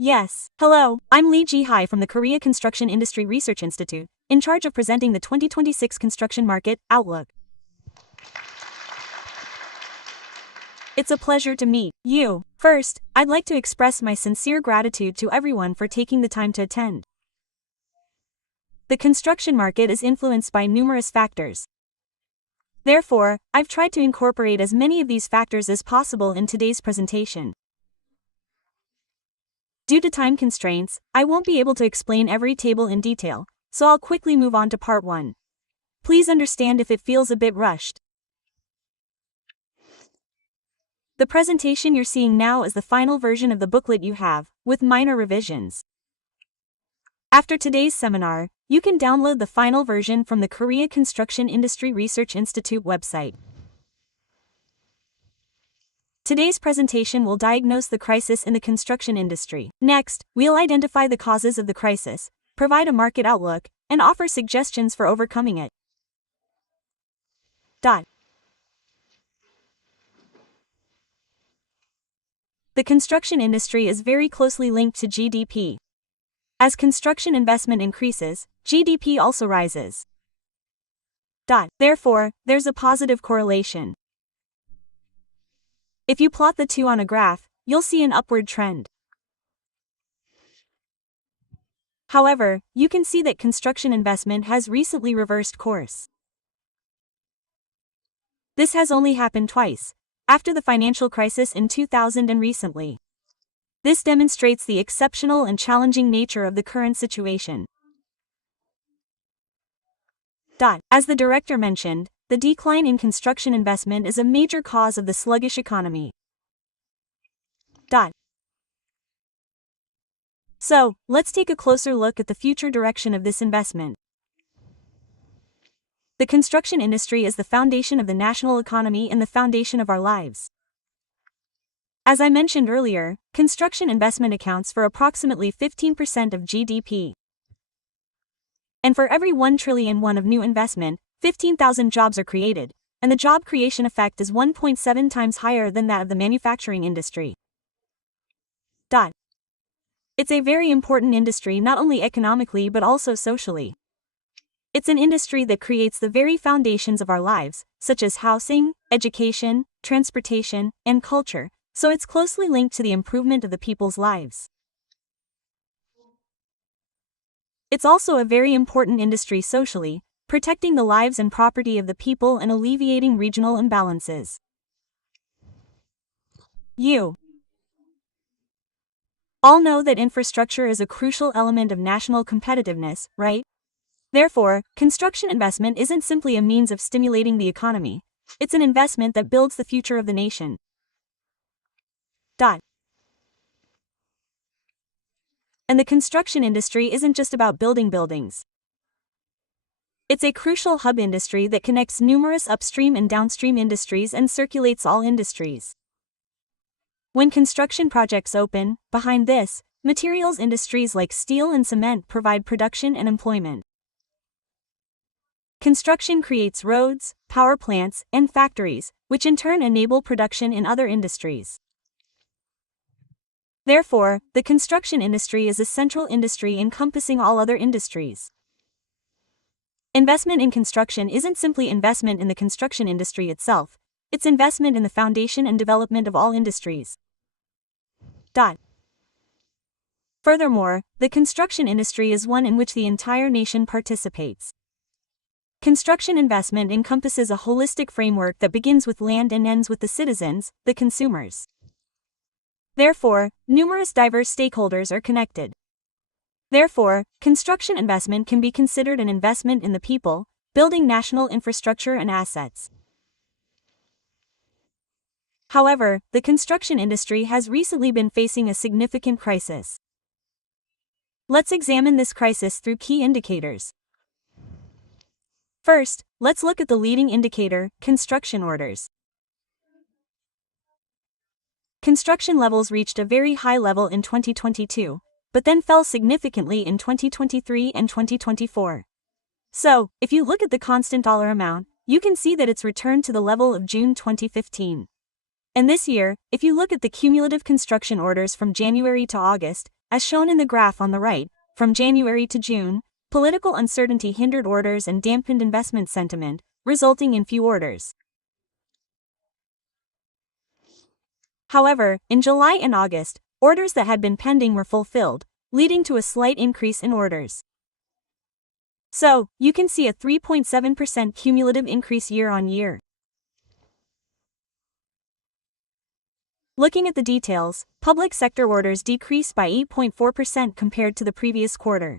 Yes. Hello, I'm Lee Ji-hai from the Korea Construction Industry Research Institute, in charge of presenting the 2026 construction market outlook. It's a pleasure to meet you. First, I'd like to express my sincere gratitude to everyone for taking the time to attend. The construction market is influenced by numerous factors. Therefore, I've tried to incorporate as many of these factors as possible in today's presentation. Due to time constraints, I won't be able to explain every table in detail, so I'll quickly move on to part 1. Please understand if it feels a bit rushed. The presentation you're seeing now is the final version of the booklet you have, with minor revisions. After today's seminar, you can download the final version from the Korea Construction Industry Research Institute website. Today's presentation will diagnose the crisis in the construction industry. Next, we'll identify the causes of the crisis, provide a market outlook, and offer suggestions for overcoming it. The construction industry is very closely linked to GDP. As construction investment increases, GDP also rises. Therefore, there's a positive correlation. If you plot the two on a graph, you'll see an upward trend. However, you can see that construction investment has recently reversed course. This has only happened twice, after the financial crisis in 2000 and recently. This demonstrates the exceptional and challenging nature of the current situation. As the director mentioned, the decline in construction investment is a major cause of the sluggish economy. So, let's take a closer look at the future direction of this investment. The construction industry is the foundation of the national economy and the foundation of our lives. As I mentioned earlier, construction investment accounts for approximately 15% of GDP. And for every 1 trillion won of new investment, 15,000 jobs are created, and the job creation effect is 1.7 times higher than that of the manufacturing industry. It's a very important industry not only economically but also socially. It's an industry that creates the very foundations of our lives, such as housing, education, transportation, and culture, so it's closely linked to the improvement of the people's lives. It's also a very important industry socially, protecting the lives and property of the people and alleviating regional imbalances. You all know that infrastructure is a crucial element of national competitiveness, right? Therefore, construction investment isn't simply a means of stimulating the economy, it's an investment that builds the future of the nation. And the construction industry isn't just about building buildings. It's a crucial hub industry that connects numerous upstream and downstream industries and circulates all industries. When construction projects open, behind this, materials industries like steel and cement provide production and employment. Construction creates roads, power plants, and factories, which in turn enable production in other industries. Therefore, the construction industry is a central industry encompassing all other industries. Investment in construction isn't simply investment in the construction industry itself, it's investment in the foundation and development of all industries. Furthermore, the construction industry is one in which the entire nation participates. Construction investment encompasses a holistic framework that begins with land and ends with the citizens, the consumers. Therefore, numerous diverse stakeholders are connected. Therefore, construction investment can be considered an investment in the people, building national infrastructure and assets. However, the construction industry has recently been facing a significant crisis. Let's examine this crisis through key indicators. First, let's look at the leading indicator, construction orders. Construction levels reached a very high level in 2022, but then fell significantly in 2023 and 2024. So, if you look at the constant dollar amount, you can see that it's returned to the level of June 2015. And this year, if you look at the cumulative construction orders from January to August, as shown in the graph on the right. From January to June, political uncertainty hindered orders and dampened investment sentiment, resulting in few orders. However, in July and August, orders that had been pending were fulfilled, leading to a slight increase in orders. So, you can see a 3.7% cumulative increase year-on-year. Looking at the details, public sector orders decreased by 8.4% compared to the previous quarter.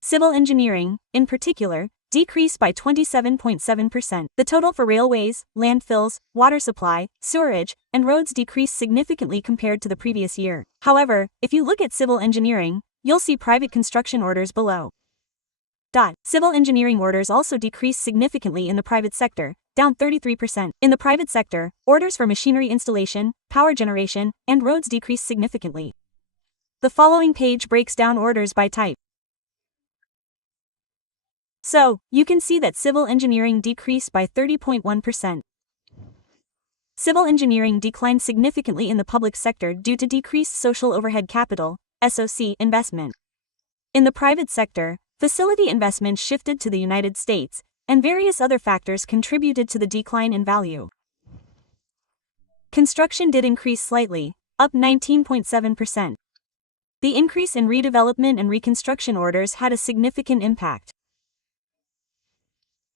Civil engineering, in particular, decreased by 27.7%. The total for railways, landfills, water supply, sewerage, and roads decreased significantly compared to the previous year. However, if you look at civil engineering, you'll see private construction orders below. Civil engineering orders also decreased significantly in the private sector, down 33%. In the private sector, orders for machinery installation, power generation, and roads decreased significantly. The following page breaks down orders by type. So, you can see that civil engineering decreased by 30.1%. Civil engineering declined significantly in the public sector due to decreased social overhead capital, SOC, investment. In the private sector, facility investment shifted to the United States, and various other factors contributed to the decline in value. Construction did increase slightly, up 19.7%. The increase in redevelopment and reconstruction orders had a significant impact.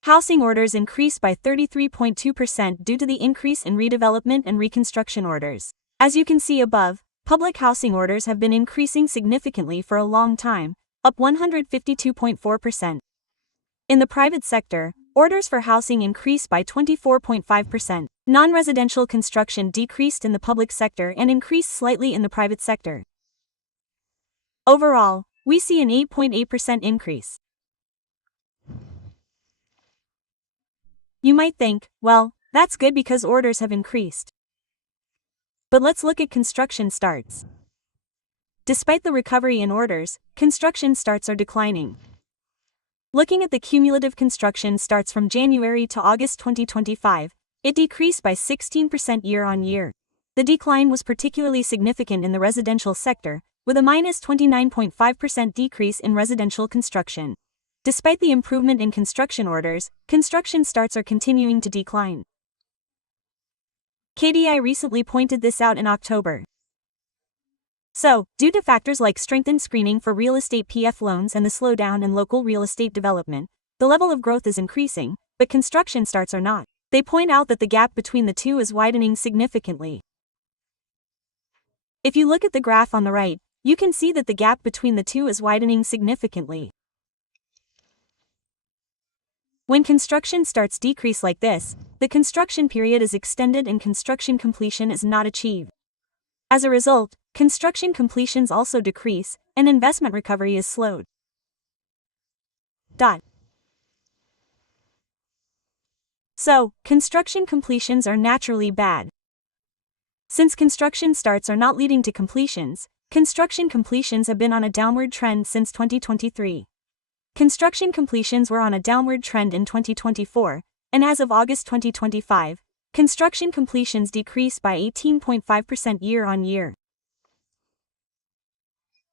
Housing orders increased by 33.2% due to the increase in redevelopment and reconstruction orders. As you can see above, public housing orders have been increasing significantly for a long time, up 152.4%. In the private sector, orders for housing increased by 24.5%. Non-residential construction decreased in the public sector and increased slightly in the private sector. Overall, we see an 8.8% increase. You might think, well, that's good because orders have increased. But let's look at construction starts. Despite the recovery in orders, construction starts are declining. Looking at the cumulative construction starts from January to August 2025, it decreased by 16% year-on-year. The decline was particularly significant in the residential sector, with a minus 29.5% decrease in residential construction. Despite the improvement in construction orders, construction starts are continuing to decline. KDI recently pointed this out in October. So, due to factors like strengthened screening for real estate PF loans and the slowdown in local real estate development, the level of growth is increasing, but construction starts are not. They point out that the gap between the two is widening significantly. If you look at the graph on the right, you can see that the gap between the two is widening significantly. When construction starts decrease like this, the construction period is extended and construction completion is not achieved. As a result, construction completions also decrease, and investment recovery is slowed. So, construction completions are naturally bad. Since construction starts are not leading to completions, construction completions have been on a downward trend since 2023. Construction completions were on a downward trend in 2024, and as of August 2025, construction completions decreased by 18.5% year-on-year.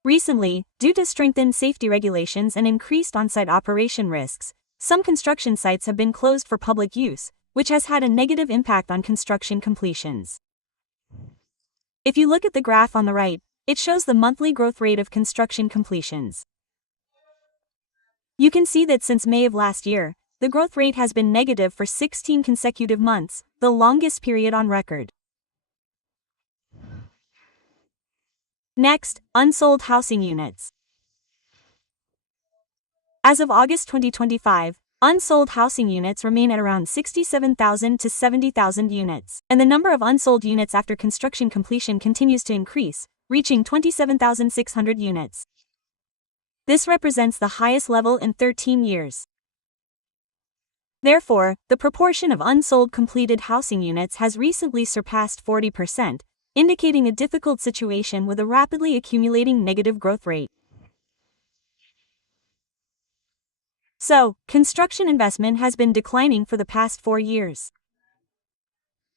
Recently, due to strengthened safety regulations and increased on-site operation risks, some construction sites have been closed for public use, which has had a negative impact on construction completions. If you look at the graph on the right, it shows the monthly growth rate of construction completions. You can see that since May of last year, the growth rate has been negative for 16 consecutive months, the longest period on record. Next, unsold housing units. As of August 2025, unsold housing units remain at around 67,000 to 70,000 units, and the number of unsold units after construction completion continues to increase, reaching 27,600 units. This represents the highest level in 13 years. Therefore, the proportion of unsold completed housing units has recently surpassed 40%, indicating a difficult situation with a rapidly accumulating negative growth rate. So, construction investment has been declining for the past 4 years.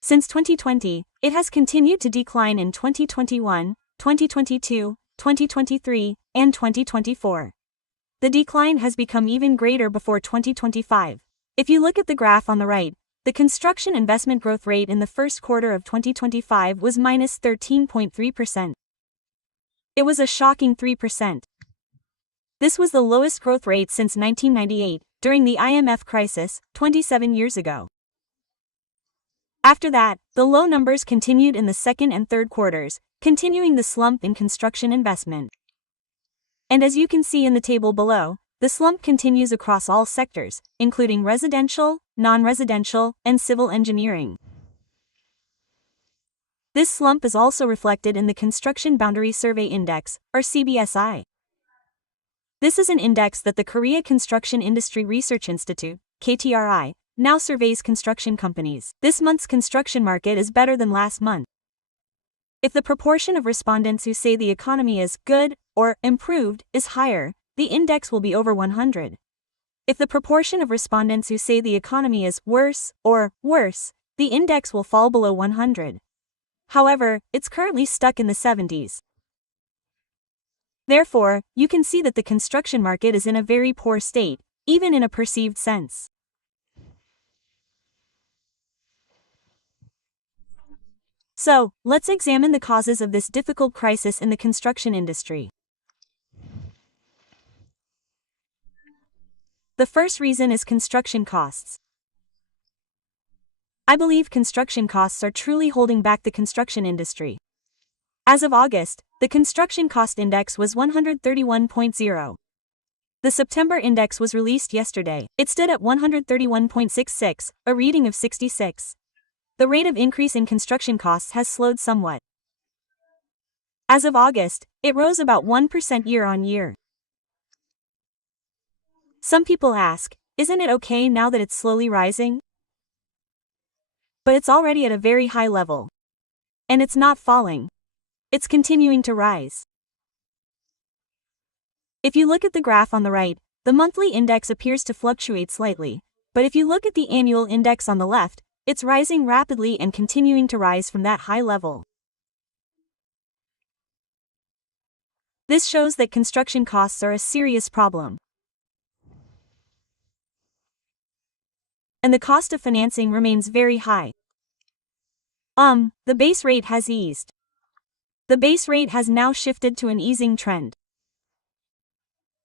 Since 2020, it has continued to decline in 2021, 2022, 2023, and 2024. The decline has become even greater before 2025. If you look at the graph on the right, the construction investment growth rate in the first quarter of 2025 was minus 13.3%. It was a shocking 3%. This was the lowest growth rate since 1998, during the IMF crisis, 27 years ago. After that, the low numbers continued in the second and third quarters, continuing the slump in construction investment. And as you can see in the table below, the slump continues across all sectors, including residential, non-residential, and civil engineering. This slump is also reflected in the Construction Boundary Survey Index, or CBSI. This is an index that the Korea Construction Industry Research Institute, KTRI, now surveys construction companies. This month's construction market is better than last month. If the proportion of respondents who say the economy is good or improved is higher, the index will be over 100. If the proportion of respondents who say the economy is worse or worse, the index will fall below 100. However, it's currently stuck in the 70s. Therefore, you can see that the construction market is in a very poor state, even in a perceived sense. So, let's examine the causes of this difficult crisis in the construction industry. The first reason is construction costs. I believe construction costs are truly holding back the construction industry. As of August, the construction cost index was 131.0. The September index was released yesterday. It stood at 131.66, a reading of 66. The rate of increase in construction costs has slowed somewhat. As of August, it rose about 1% year on year. Some people ask, isn't it okay now that it's slowly rising? But it's already at a very high level. And it's not falling. It's continuing to rise. If you look at the graph on the right, the monthly index appears to fluctuate slightly, but if you look at the annual index on the left, it's rising rapidly and continuing to rise from that high level. This shows that construction costs are a serious problem. And the cost of financing remains very high. The base rate has eased. The base rate has now shifted to an easing trend.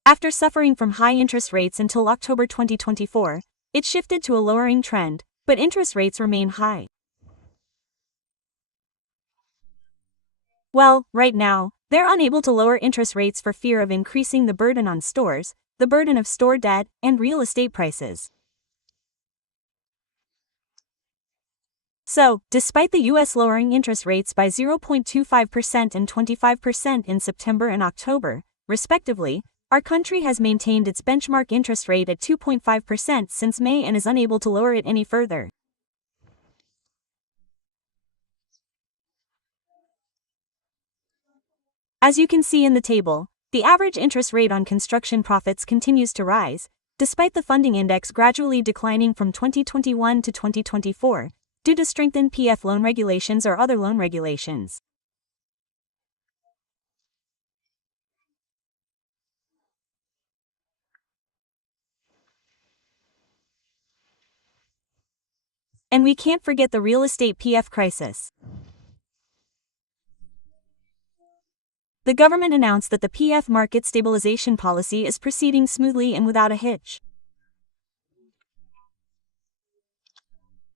After suffering from high interest rates until October 2024, it shifted to a lowering trend, but interest rates remain high. Well, right now, they're unable to lower interest rates for fear of increasing the burden on stores, the burden of store debt, and real estate prices. So, despite the US lowering interest rates by 0.25% and 25% in September and October, respectively, our country has maintained its benchmark interest rate at 2.5% since May and is unable to lower it any further. As you can see in the table, the average interest rate on construction profits continues to rise, despite the funding index gradually declining from 2021 to 2024, due to strengthened PF loan regulations or other loan regulations. And we can't forget the real estate PF crisis. The government announced that the PF market stabilization policy is proceeding smoothly and without a hitch.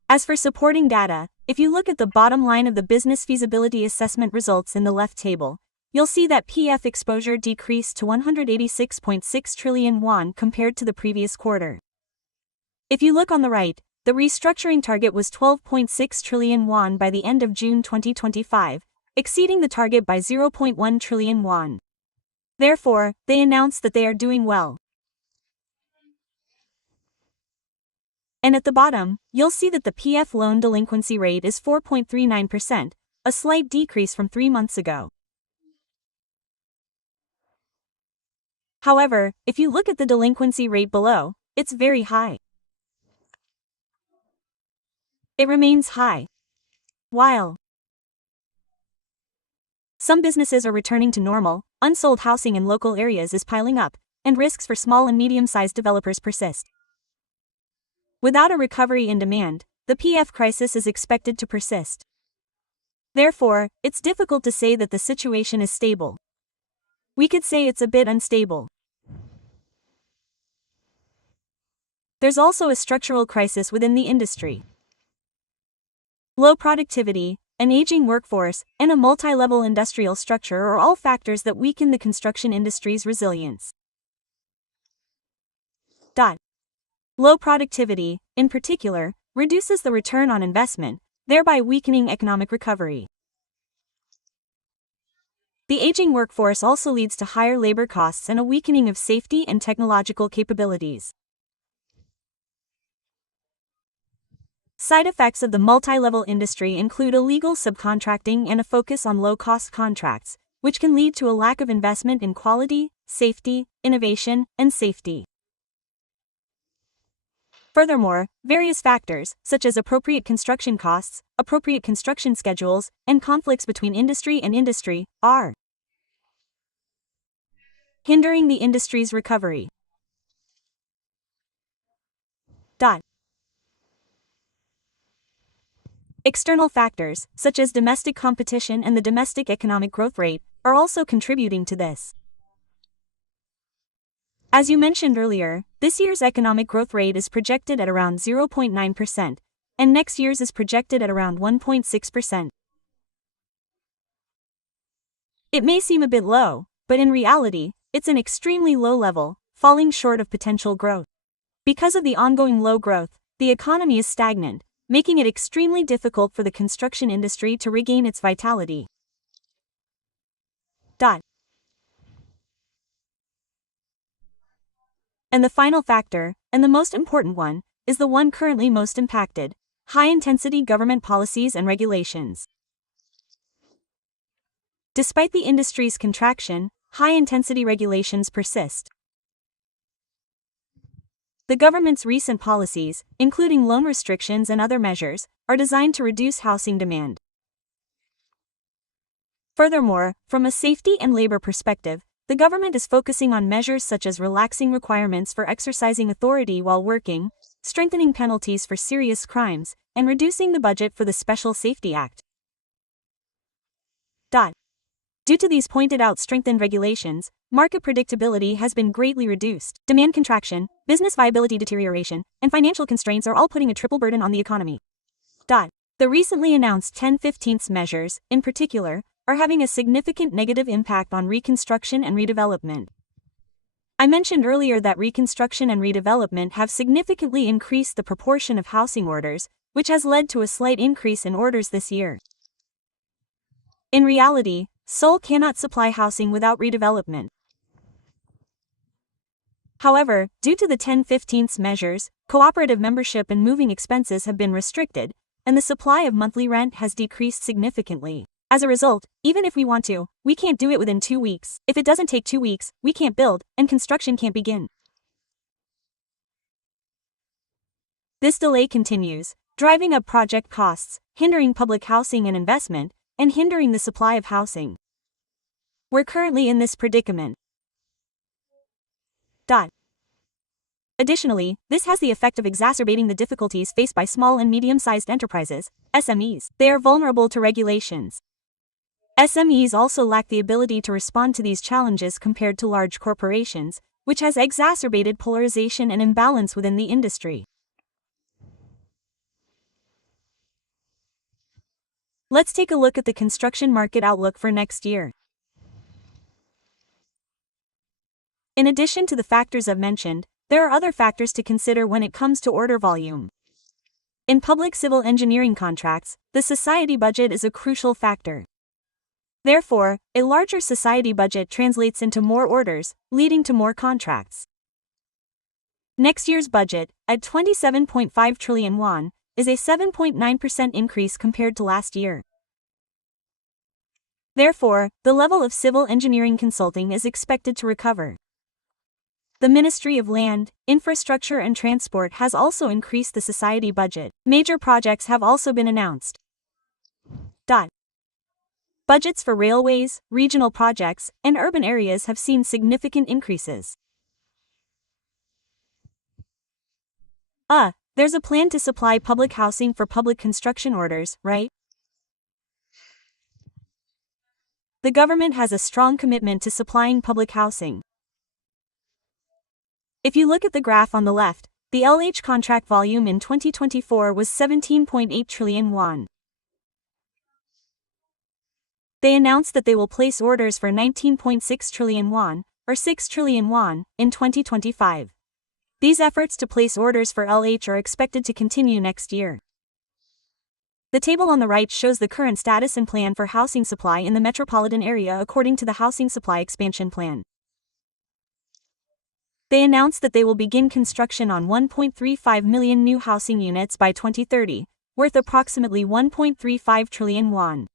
As for supporting data, if you look at the bottom line of the business feasibility assessment results in the left table, you'll see that PF exposure decreased to 186.6 trillion won compared to the previous quarter. If you look on the right, the restructuring target was 12.6 trillion won by the end of June 2025, exceeding the target by 0.1 trillion won. Therefore, they announced that they are doing well. And at the bottom, you'll see that the PF loan delinquency rate is 4.39%, a slight decrease from 3 months ago. However, if you look at the delinquency rate below, it's very high. It remains high. While some businesses are returning to normal, unsold housing in local areas is piling up, and risks for small and medium-sized developers persist. Without a recovery in demand, the PF crisis is expected to persist. Therefore, it's difficult to say that the situation is stable. We could say it's a bit unstable. There's also a structural crisis within the industry. Low productivity, an aging workforce, and a multi-level industrial structure are all factors that weaken the construction industry's resilience. Low productivity, in particular, reduces the return on investment, thereby weakening economic recovery. The aging workforce also leads to higher labor costs and a weakening of safety and technological capabilities. Side effects of the multi-level industry include illegal subcontracting and a focus on low-cost contracts, which can lead to a lack of investment in quality, safety, innovation, and safety. Furthermore, various factors, such as appropriate construction costs, appropriate construction schedules, and conflicts between industry and industry, are hindering the industry's recovery. External factors, such as domestic competition and the domestic economic growth rate, are also contributing to this. As you mentioned earlier, this year's economic growth rate is projected at around 0.9%, and next year's is projected at around 1.6%. It may seem a bit low, but in reality, it's an extremely low level, falling short of potential growth. Because of the ongoing low growth, the economy is stagnant, making it extremely difficult for the construction industry to regain its vitality. And the final factor, and the most important one, is the one currently most impacted: high-intensity government policies and regulations. Despite the industry's contraction, high-intensity regulations persist. The government's recent policies, including loan restrictions and other measures, are designed to reduce housing demand. Furthermore, from a safety and labor perspective, the government is focusing on measures such as relaxing requirements for exercising authority while working, strengthening penalties for serious crimes, and reducing the budget for the Special Safety Act. Due to these pointed-out strengthened regulations, market predictability has been greatly reduced. Demand contraction, business viability deterioration, and financial constraints are all putting a triple burden on the economy. The recently announced 10/15 measures, in particular, are having a significant negative impact on reconstruction and redevelopment. I mentioned earlier that reconstruction and redevelopment have significantly increased the proportion of housing orders, which has led to a slight increase in orders this year. In reality, Seoul cannot supply housing without redevelopment. However, due to the 10/15 measures, cooperative membership and moving expenses have been restricted, and the supply of monthly rent has decreased significantly. As a result, even if we want to, we can't do it within 2 weeks. If it doesn't take 2 weeks, we can't build, and construction can't begin. This delay continues, driving up project costs, hindering public housing and investment, and hindering the supply of housing. We're currently in this predicament. Additionally, this has the effect of exacerbating the difficulties faced by small and medium-sized enterprises, SMEs. They are vulnerable to regulations. SMEs also lack the ability to respond to these challenges compared to large corporations, which has exacerbated polarization and imbalance within the industry. Let's take a look at the construction market outlook for next year. In addition to the factors I've mentioned, there are other factors to consider when it comes to order volume. In public civil engineering contracts, the society budget is a crucial factor. Therefore, a larger society budget translates into more orders, leading to more contracts. Next year's budget, at 27.5 trillion won, is a 7.9% increase compared to last year. Therefore, the level of civil engineering consulting is expected to recover. The Ministry of Land, Infrastructure and Transport has also increased the society budget. Major projects have also been announced. Budgets for railways, regional projects, and urban areas have seen significant increases. There's a plan to supply public housing for public construction orders, right? The government has a strong commitment to supplying public housing. If you look at the graph on the left, the LH contract volume in 2024 was 17.8 trillion won. They announced that they will place orders for 19.6 trillion won, or 6 trillion won, in 2025. These efforts to place orders for LH are expected to continue next year. The table on the right shows the current status and plan for housing supply in the metropolitan area according to the Housing Supply Expansion Plan. They announced that they will begin construction on 1.35 million new housing units by 2030, worth approximately 1.35 trillion won.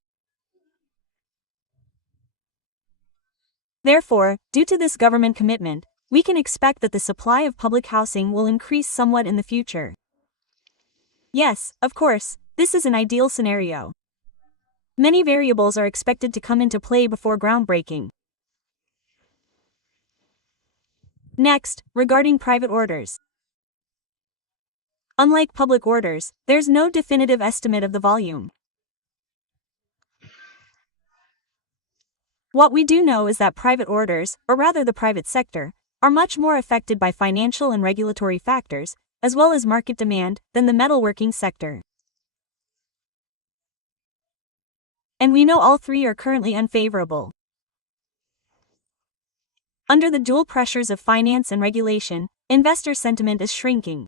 Therefore, due to this government commitment, we can expect that the supply of public housing will increase somewhat in the future. Yes, of course, this is an ideal scenario. Many variables are expected to come into play before groundbreaking. Next, regarding private orders. Unlike public orders, there's no definitive estimate of the volume. What we do know is that private orders, or rather the private sector, are much more affected by financial and regulatory factors, as well as market demand, than the metalworking sector. And we know all three are currently unfavorable. Under the dual pressures of finance and regulation, investor sentiment is shrinking.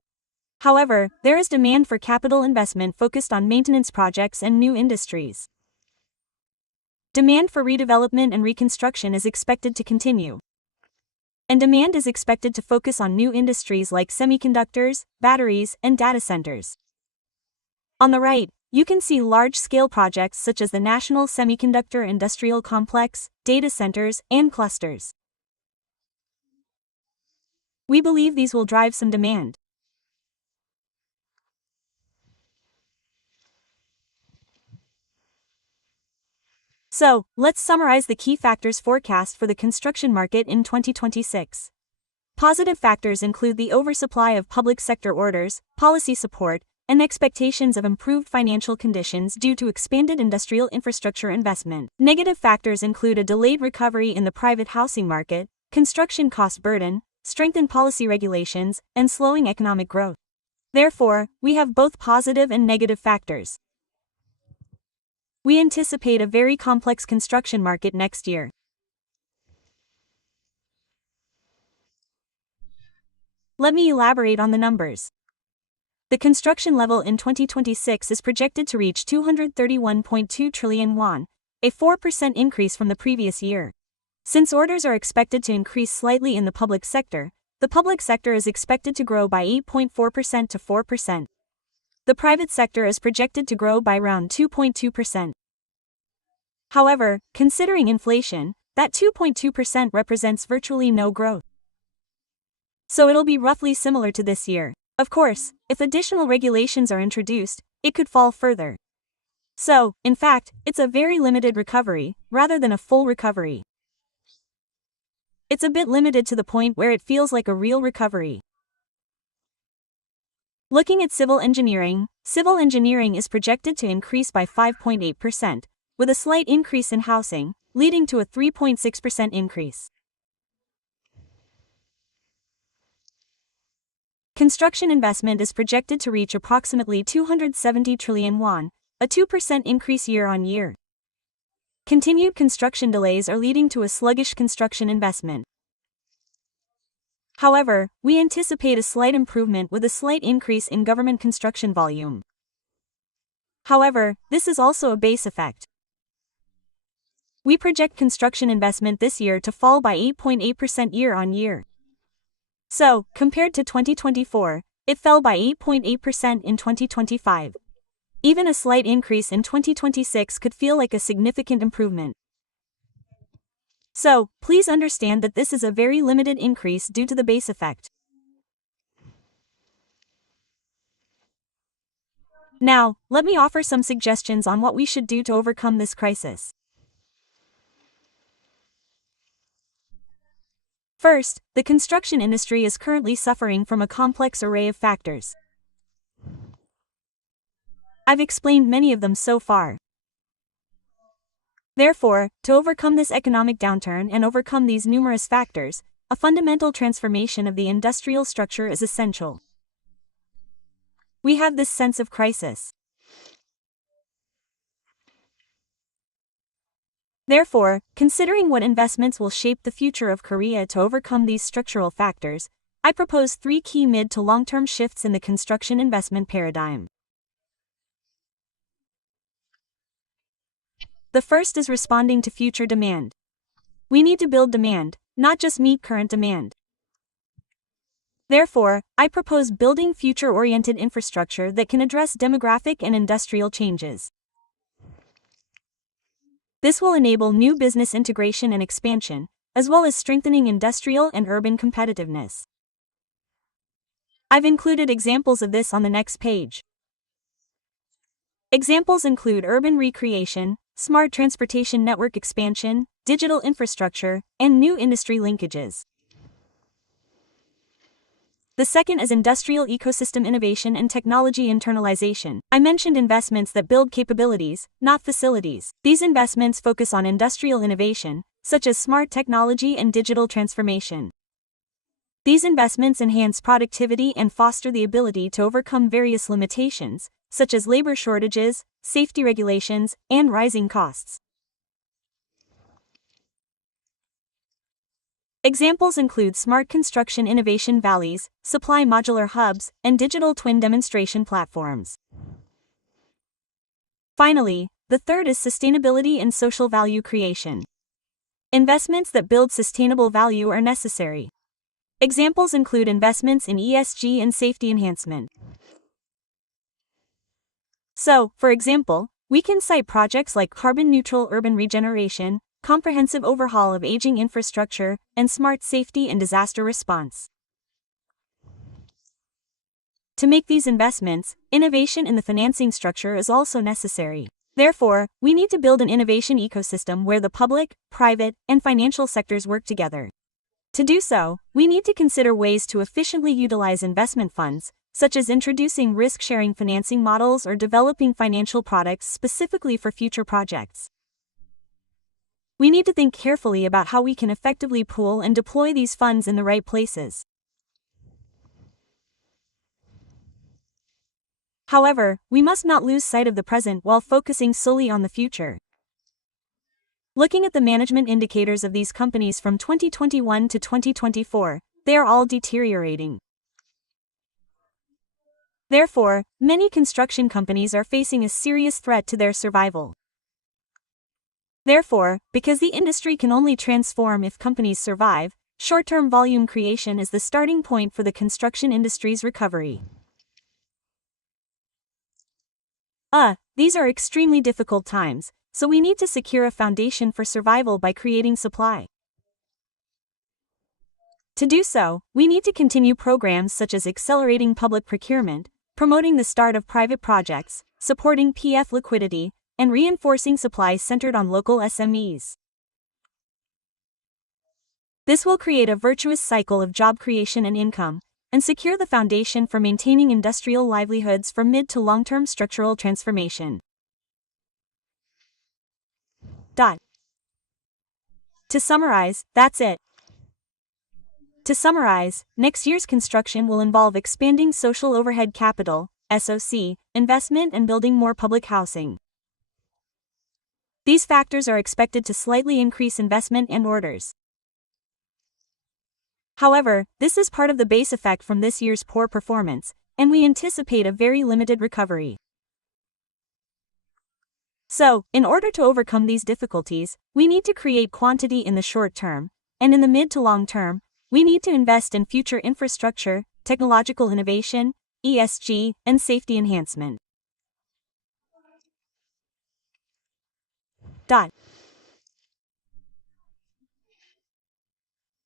However, there is demand for capital investment focused on maintenance projects and new industries. Demand for redevelopment and reconstruction is expected to continue. And demand is expected to focus on new industries like semiconductors, batteries, and data centers. On the right, you can see large-scale projects such as the National Semiconductor Industrial Complex, data centers, and clusters. We believe these will drive some demand. So, let's summarize the key factors forecast for the construction market in 2026. Positive factors include the oversupply of public sector orders, policy support, and expectations of improved financial conditions due to expanded industrial infrastructure investment. Negative factors include a delayed recovery in the private housing market, construction cost burden, strengthened policy regulations, and slowing economic growth. Therefore, we have both positive and negative factors. We anticipate a very complex construction market next year. Let me elaborate on the numbers. The construction level in 2026 is projected to reach 231.2 trillion won, a 4% increase from the previous year. Since orders are expected to increase slightly in the public sector is expected to grow by 8.4% to 4%. The private sector is projected to grow by around 2.2%. However, considering inflation, that 2.2% represents virtually no growth. So it'll be roughly similar to this year. Of course, if additional regulations are introduced, it could fall further. So, in fact, it's a very limited recovery, rather than a full recovery. It's a bit limited to the point where it feels like a real recovery. Looking at civil engineering is projected to increase by 5.8%, with a slight increase in housing, leading to a 3.6% increase. Construction investment is projected to reach approximately 270 trillion won, a 2% increase year-on-year. Continued construction delays are leading to a sluggish construction investment. However, we anticipate a slight improvement with a slight increase in government construction volume. However, this is also a base effect. We project construction investment this year to fall by 8.8% year-on-year. So, compared to 2024, it fell by 8.8% in 2025. Even a slight increase in 2026 could feel like a significant improvement. So, please understand that this is a very limited increase due to the base effect. Now, let me offer some suggestions on what we should do to overcome this crisis. First, the construction industry is currently suffering from a complex array of factors. I've explained many of them so far. Therefore, to overcome this economic downturn and overcome these numerous factors, a fundamental transformation of the industrial structure is essential. We have this sense of crisis. Therefore, considering what investments will shape the future of Korea to overcome these structural factors, I propose 3 key mid to long-term shifts in the construction investment paradigm. The first is responding to future demand. We need to build demand, not just meet current demand. Therefore, I propose building future-oriented infrastructure that can address demographic and industrial changes. This will enable new business integration and expansion, as well as strengthening industrial and urban competitiveness. I've included examples of this on the next page. Examples include urban recreation, smart transportation network expansion, digital infrastructure, and new industry linkages. The second is industrial ecosystem innovation and technology internalization. I mentioned investments that build capabilities, not facilities. These investments focus on industrial innovation, such as smart technology and digital transformation. These investments enhance productivity and foster the ability to overcome various limitations, such as labor shortages, safety regulations, and rising costs. Examples include smart construction innovation valleys, supply modular hubs, and digital twin demonstration platforms. Finally, the third is sustainability and social value creation. Investments that build sustainable value are necessary. Examples include investments in ESG and safety enhancement. So, for example, we can cite projects like carbon-neutral urban regeneration, comprehensive overhaul of aging infrastructure, and smart safety and disaster response. To make these investments, innovation in the financing structure is also necessary. Therefore, we need to build an innovation ecosystem where the public, private, and financial sectors work together. To do so, we need to consider ways to efficiently utilize investment funds, such as introducing risk-sharing financing models or developing financial products specifically for future projects. We need to think carefully about how we can effectively pool and deploy these funds in the right places. However, we must not lose sight of the present while focusing solely on the future. Looking at the management indicators of these companies from 2021 to 2024, they are all deteriorating. Therefore, many construction companies are facing a serious threat to their survival. Therefore, because the industry can only transform if companies survive, short-term volume creation is the starting point for the construction industry's recovery. These are extremely difficult times, so we need to secure a foundation for survival by creating supply. To do so, we need to continue programs such as accelerating public procurement, promoting the start of private projects, supporting PF liquidity, and reinforcing supplies centered on local SMEs. This will create a virtuous cycle of job creation and income, and secure the foundation for maintaining industrial livelihoods for mid to long-term structural transformation. To summarize, that's it. To summarize, next year's construction will involve expanding social overhead capital, SOC, investment and building more public housing. These factors are expected to slightly increase investment and orders. However, this is part of the base effect from this year's poor performance, and we anticipate a very limited recovery. So, in order to overcome these difficulties, we need to create quantity in the short term, and in the mid to long term, we need to invest in future infrastructure, technological innovation, ESG, and safety enhancement.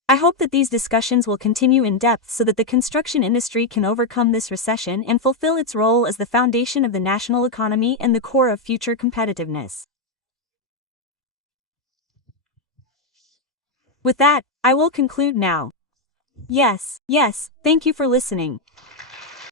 I hope that these discussions will continue in depth so that the construction industry can overcome this recession and fulfill its role as the foundation of the national economy and the core of future competitiveness. With that, I will conclude now. Yes, thank you for listening.